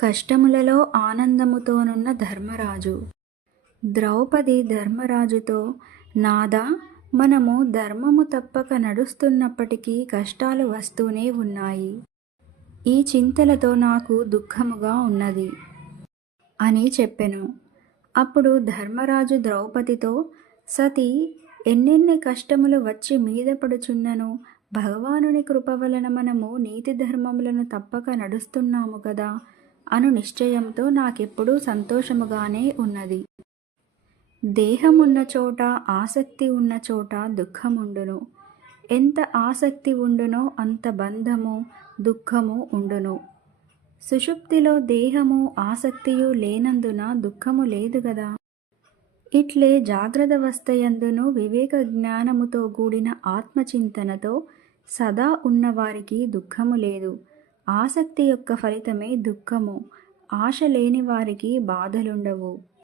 కష్టములలో ఆనందముతోనున్న ధర్మరాజు. ద్రౌపది ధర్మరాజుతో నాదా మనము ధర్మము తప్పక నడుస్తున్నప్పటికీ కష్టాలు వస్తూనే ఉన్నాయి. ఈ చింతలతో నాకు దుఃఖముగా ఉన్నది అని చెప్పెను. అప్పుడు ధర్మరాజు ద్రౌపదితో సతీ ఎన్నెన్ని కష్టములు వచ్చి మీద పడుచున్నను భగవానుని కృప వలన మనము నీతి ధర్మములను తప్పక నడుస్తున్నాము కదా. అను నిశ్చయంతో నాకెప్పుడూ సంతోషముగానే ఉన్నది. దేహమున్న చోట ఆసక్తి ఉన్న చోట దుఃఖముండును. ఎంత ఆసక్తి ఉండునో అంత బంధము దుఃఖము ఉండును. సుషుప్తిలో దేహము ఆసక్తియు లేనందున దుఃఖము లేదు గదా. ఇట్లే జాగ్రత్తవస్థయందును వివేక జ్ఞానముతో కూడిన ఆత్మచింతనతో సదా ఉన్నవారికి దుఃఖము లేదు. ఆసక్తి యొక్క ఫలితమే దుఃఖము. ఆశ లేని వారికి బాధలుండవు.